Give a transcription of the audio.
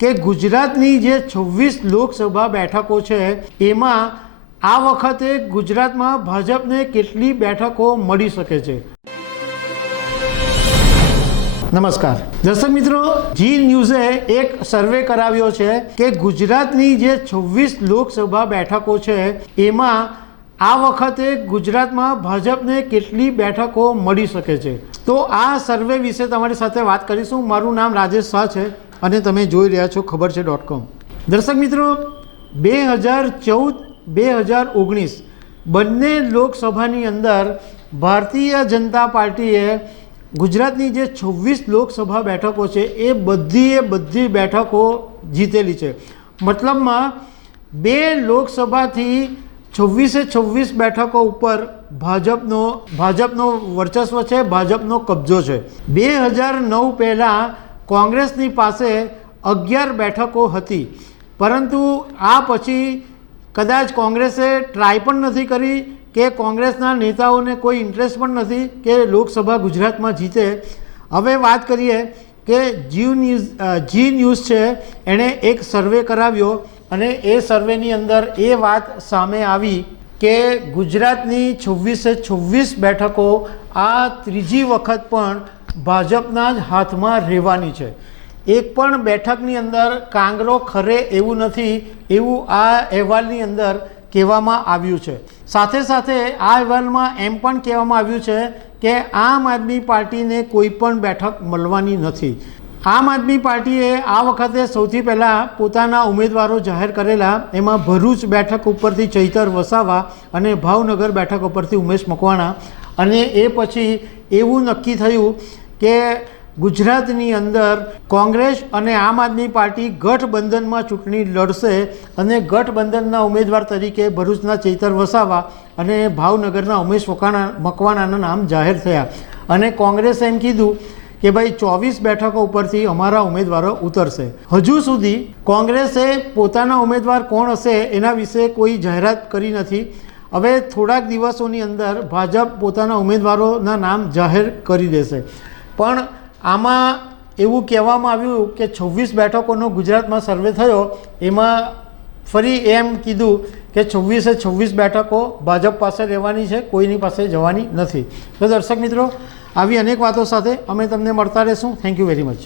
કે ગુજરાતની જે 26 લોકસભા બેઠકો છે એમાં આ વખતે ગુજરાતમાં ભાજપને કેટલી બેઠકો મળી શકે છે। નમસ્કાર દર્શક મિત્રો, જી ન્યૂઝે એક સર્વે કરાવ્યો છે કે ગુજરાતની જે 26 લોકસભા બેઠકો છે એમાં આ વખતે ગુજરાતમાં ભાજપને કેટલી બેઠકો મળી શકે છે। તો આ સર્વે વિશે તમારી સાથે વાત કરીશું। મારું નામ રાજેશ શાહ છે અને તમે જોઈ રહ્યા છો ખબર છે .com। દર્શક મિત્રો, 2014-2019 બંને લોકસભાની અંદર ભારતીય જનતા પાર્ટીએ ગુજરાતની જે 26 લોકસભા બેઠકો છે એ બધી બેઠકો જીતેલી છે। મતલબમાં બે લોકસભાથી 26 બેઠકો ઉપર ભાજપનો વર્ચસ્વ છે, ભાજપનો કબજો છે। 2009 પહેલાં કોંગ્રેસની પાસે 11 બેઠકો હતી, પરંતુ આ પછી કદાચ કોંગ્રેસે ટ્રાય પણ નથી કરી કે કોંગ્રેસના નેતાઓને કોઈ ઇન્ટરેસ્ટ પણ નથી કે લોકસભા ગુજરાતમાં જીતે। હવે વાત કરીએ કે જી ન્યૂઝ છે એણે એક સર્વે કરાવ્યો અને એ સર્વેની અંદર એ વાત સામે આવી કે ગુજરાતની 26 બેઠકો આ ત્રીજી વખત પણ ભાજપના જ હાથમાં રહેવાની છે। એક પણ બેઠકની અંદર કાંગરો ખરે એવું નથી, એવું આ અહેવાલની અંદર કહેવામાં આવ્યું છે। સાથે સાથે આ અહેવાલમાં એમ પણ કહેવામાં આવ્યું છે કે આમ આદમી પાર્ટીને કોઈ પણ બેઠક મળવાની નથી। આમ આદમી પાર્ટીએ આ વખતે સૌથી પહેલાં પોતાના ઉમેદવારો જાહેર કરેલા, એમાં ભરૂચ બેઠક ઉપરથી ચૈતર વસાવા અને ભાવનગર બેઠક ઉપરથી ઉમેશ મકવાણા, અને એ પછી એવું નક્કી થયું કે ગુજરાતની અંદર કોંગ્રેસ અને આમ આદમી પાર્ટી ગઠબંધનમાં ચૂંટણી લડશે અને ગઠબંધનના ઉમેદવાર તરીકે ભરૂચના ચૈતર વસાવા અને ભાવનગરના ઉમેશ મકવાણાના નામ જાહેર થયા। અને કોંગ્રેસે એમ કીધું કે ભાઈ 24 બેઠકો ઉપરથી અમારા ઉમેદવારો ઉતરશે। હજુ સુધી કોંગ્રેસે પોતાના ઉમેદવાર કોણ હશે એના વિશે કોઈ જાહેરાત કરી નથી। હવે થોડાક દિવસોની અંદર ભાજપ પોતાના ઉમેદવારોના નામ જાહેર કરી દેશે। પણ આમાં એવું કહેવામાં આવ્યું કે 26 બેઠકોનો ગુજરાતમાં સર્વે થયો, એમાં ફરી એમ કીધું કે 26 બેઠકો ભાજપ પાસે રહેવાની છે, કોઈની પાસે જવાની નથી। તો દર્શક મિત્રો, આવી અનેક વાતો સાથે અમે તમને મળતા રહીશું। Thank you very much.